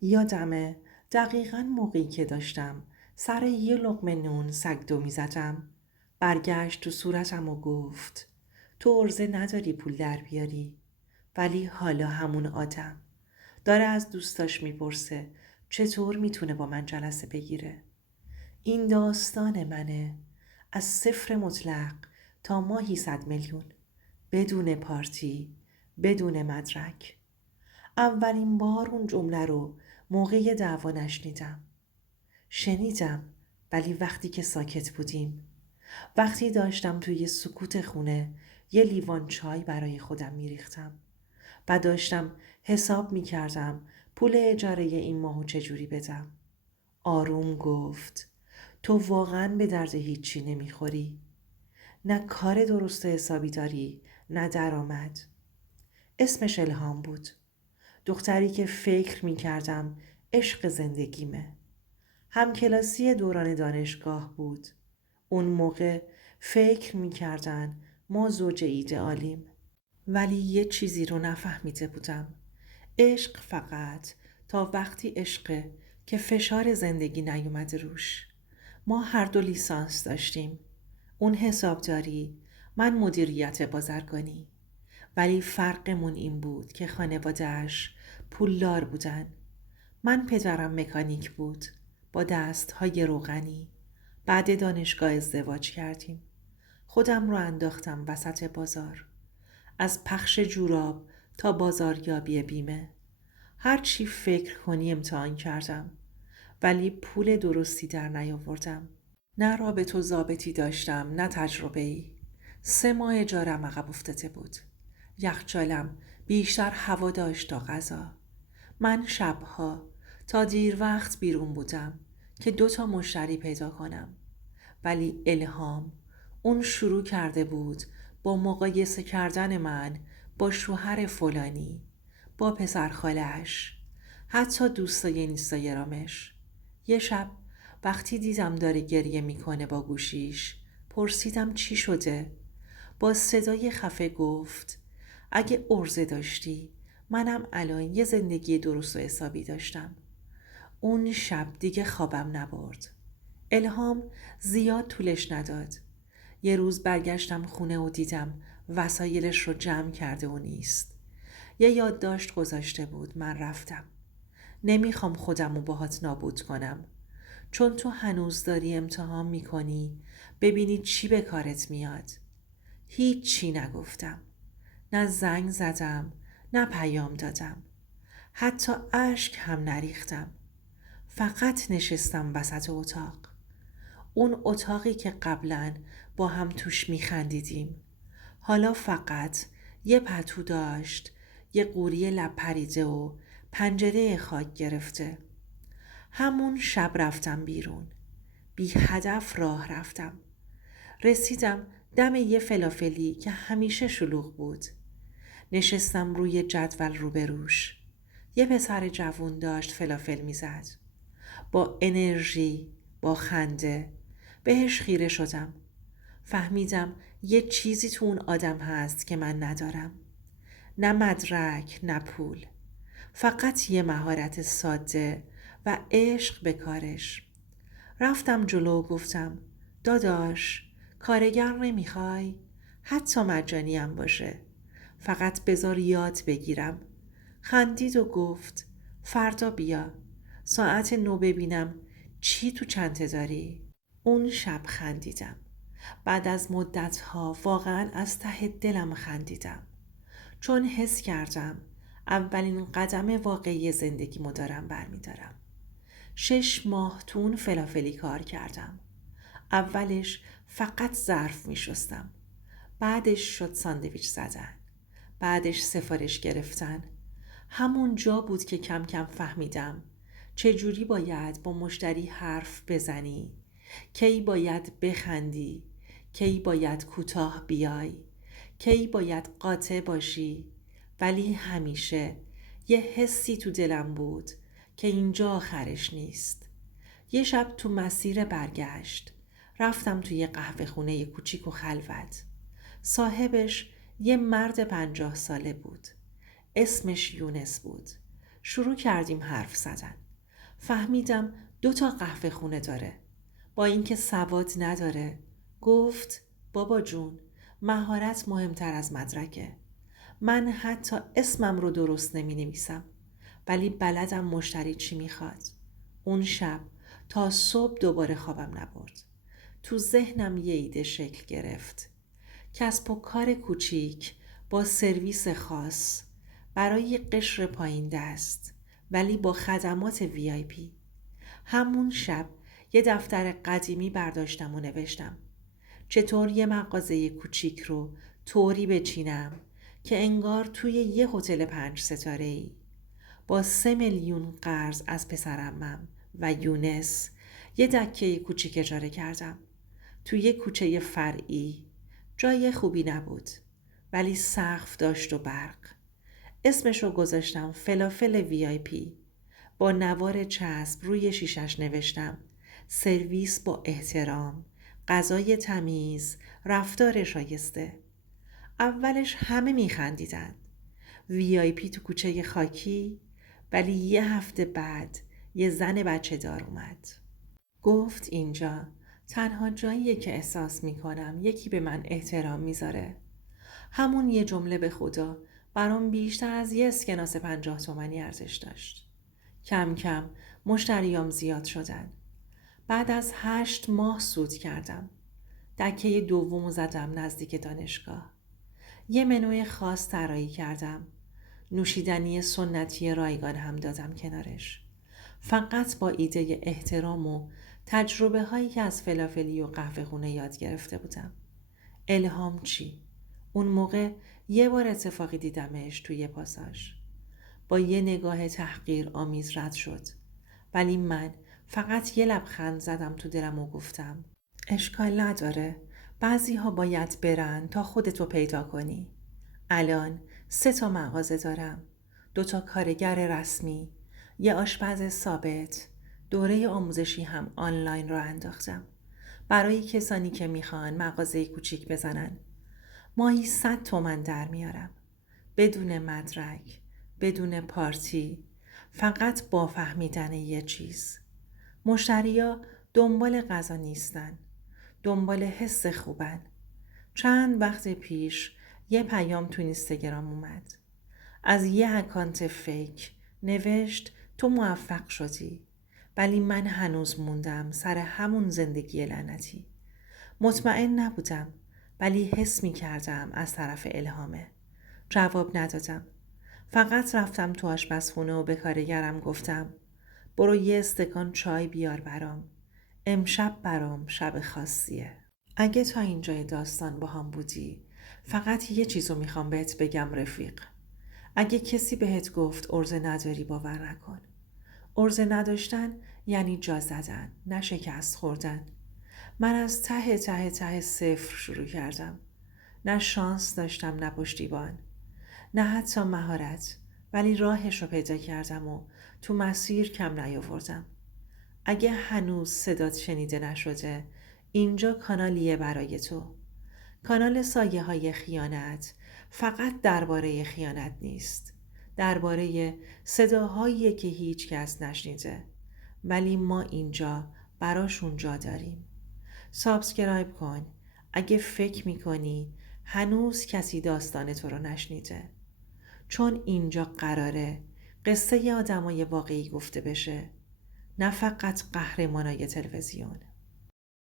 یادمه دقیقاً موقعی که داشتم سر یه لقمه نون سگدو می زدم. برگشت تو صورتم و گفت تو ارزه نداری پول در بیاری، ولی حالا همون آدم داره از دوستاش میپرسه چطور میتونه با من جلسه بگیره. این داستان منه، از صفر مطلق تا ماهی 100 میلیون، بدون پارتی، بدون مدرک. اولین بار اون جمله رو موقع دعوا نشنیدم. شنیدم، ولی وقتی که ساکت بودیم، وقتی داشتم توی سکوت خونه یه لیوان چای برای خودم میریختم و داشتم حساب میکردم پول اجاره این ماهو چجوری بدم. آروم گفت تو واقعا به درد هیچی نمیخوری. نه کار درست و حسابی داری، نه درآمد. اسمش الهام بود. دختری که فکر میکردم عشق زندگیمه. همکلاسی دوران دانشگاه بود. اون موقع فکر میکردن ما زوج ایدئالیم. ولی یه چیزی رو نفهمیده بودم. عشق فقط تا وقتی عشقه که فشار زندگی نیومده روش. ما هر دو لیسانس داشتیم. اون حسابداری، من مدیریت بازرگانی. ولی فرقمون این بود که خانواده‌اش پولدار بودن. من پدرم مکانیک بود با دست‌های روغنی. بعد دانشگاه ازدواج کردیم. خودم رو انداختم وسط بازار. از پخش جوراب تا بازاریابی بیمه. هر چی فکر کنی امتحان کردم، ولی پول درستی در نیاوردم. نه رابط و ضابطی داشتم، نه تجربه‌ای. 3 ماه اجارم عقب افتاده بود. یخچالم بیشتر هوا داشت تا غذا. من شبها تا دیر وقت بیرون بودم که 2 مشتری پیدا کنم. ولی الهام، اون شروع کرده بود با مقایسه کردن من با شوهر فلانی، با پسر خالش، حتی دوستای اینستاگرامش. یه شب وقتی دیدم داره گریه میکنه با گوشیش، پرسیدم چی شده؟ با صدای خفه گفت اگه عرضه داشتی منم الان یه زندگی درست و حسابی داشتم. اون شب دیگه خوابم نبرد. الهام زیاد طولش نداد. یه روز برگشتم خونه و دیدم وسایلش رو جمع کرده و نیست. یه یادداشت گذاشته بود. من رفتم. نمیخوام خودم رو باهات نابود کنم، چون تو هنوز داری امتحان میکنی ببینی چی به کارت میاد. هیچی نگفتم. نه زنگ زدم، نه پیام دادم. حتی اشک هم نریختم. فقط نشستم وسط اتاق. اون اتاقی که قبلا با هم توش میخندیدیم، حالا فقط یه پتو داشت، یه قوری لب پریده و پنجره خاک گرفته. همون شب رفتم بیرون. بی هدف راه رفتم. رسیدم دم یه فلافلی که همیشه شلوغ بود. نشستم روی جدول روبروش. یه پسر جوون داشت فلافل میزد. با انرژی، با خنده. بهش خیره شدم. فهمیدم یه چیزی تو اون آدم هست که من ندارم. نه مدرک، نه پول. فقط یه مهارت ساده و عشق به کارش. رفتم جلو و گفتم داداش، کارگر نمیخوای؟ حتی مجانی هم باشه. فقط بذار یاد بگیرم. خندید و گفت فردا بیا. ساعت 9 ببینم چی تو چنته داری؟ اون شب خندیدم. بعد از مدتها واقعا از ته دلم خندیدم. چون حس کردم اولین قدم واقعی زندگیمو دارم برمیدارم. 6 ماه تو اون فلافلی کار کردم. اولش فقط ظرف می شستم. بعدش شد ساندویچ زدن. بعدش سفارش گرفتن. همون جا بود که کم کم فهمیدم چجوری باید با مشتری حرف بزنی، کی باید بخندی، کی باید کوتاه بیای، کی باید قاطع باشی. ولی همیشه یه حسی تو دلم بود که اینجا آخرش نیست. یه شب تو مسیر برگشت رفتم توی قهوه خونه کوچیک و خلوت. صاحبش یه مرد 50 ساله بود. اسمش یونس بود. شروع کردیم حرف زدن. فهمیدم 2 قهوه خونه داره. با اینکه سواد نداره گفت بابا جون، مهارت مهمتر از مدرکه. من حتی اسمم رو درست نمی نویسم، ولی بلدم مشتری چی میخواد. اون شب تا صبح دوباره خوابم نبرد. تو ذهنم یه ایده شکل گرفت. کسب و کار کوچیک با سرویس خاص برای قشر پایین دست، ولی با خدمات VIP. همون شب یه دفتر قدیمی برداشتم و نوشتم چطور یه مغازه کوچیک رو طوری بچینم که انگار توی یه هتل 5 ستاره‌ای. با 3 میلیون قرض از پسرعمم و یونس یه دکه کوچیک اجاره کردم. توی یه کوچه فرعی. جای خوبی نبود، ولی سقف داشت و برق. اسمشو گذاشتم فلافل VIP. با نوار چسب روی شیشش نوشتم سرویس با احترام، غذای تمیز، رفتار شایسته. اولش همه میخندیدن. VIP تو کوچه خاکی. ولی یه هفته بعد یه زن بچه دار اومد. گفت اینجا تنها جاییه که احساس میکنم یکی به من احترام میذاره. همون یه جمله به خدا برام بیشتر از یه اسکناس 50 تومانی ارزش داشت. کم کم مشتریام زیاد شدن. بعد از 8 ماه سود کردم. دکه دوم زدم نزدیک دانشگاه. یه منوی خاص طراحی کردم. نوشیدنی سنتی رایگان هم دادم کنارش. فقط با ایده احترام و تجربه هایی که از فلافلی و قهوه خونه یاد گرفته بودم. الهام چی؟ اون موقع یه بار اتفاقی دیدمش توی پاساژ. با یه نگاه تحقیر آمیز رد شد. ولی من فقط یه لبخند زدم تو دلم و گفتم اشکال نداره. بعضی ها باید برن تا خودتو پیدا کنی. الان 3 مغازه دارم. 2 کارگر رسمی، یه آشپز ثابت. دوره آموزشی هم آنلاین رو انداختم برای کسانی که میخوان مغازه کوچیک بزنن. ماهی 100 تومن در میارم. بدون مدرک، بدون پارتی، فقط با فهمیدن یه چیز. مشتریا دنبال غذا نیستن، دنبال حس خوبن. چند وقت پیش یه پیام تو اینستاگرام اومد از یه اکانت فیک. نوشت تو موفق شدی، ولی من هنوز موندم سر همون زندگی لعنتی. مطمئن نبودم، ولی حس می کردم از طرف الهامه. جواب ندادم. فقط رفتم تو آشپزخونه و به کارگرم گفتم برو یه استکان چای بیار برام. امشب برام شب خاصیه. اگه تا اینجای داستان با هم بودی، فقط یه چیزو میخوام بهت بگم رفیق. اگه کسی بهت گفت عرضه نداری باور نکن. عرضه نداشتن یعنی جا زدن، نه شکست خوردن. من از ته ته ته صفر شروع کردم. نه شانس داشتم نه پشتیبان، نه حتی مهارت، ولی راهش رو پیدا کردم و تو مسیر کم نیاوردم. اگه هنوز صدات شنیده نشده، اینجا کانالیه برای تو. کانال سایه های خیانت فقط درباره خیانت نیست. درباره صداهایی که هیچ کس نشنیده، ولی ما اینجا براشون جا داریم. سابسکرایب کن اگه فکر میکنی هنوز کسی داستان تو رو نشنیده. چون اینجا قراره قصه آدمای واقعی گفته بشه، نه فقط قهرمانای تلویزیون.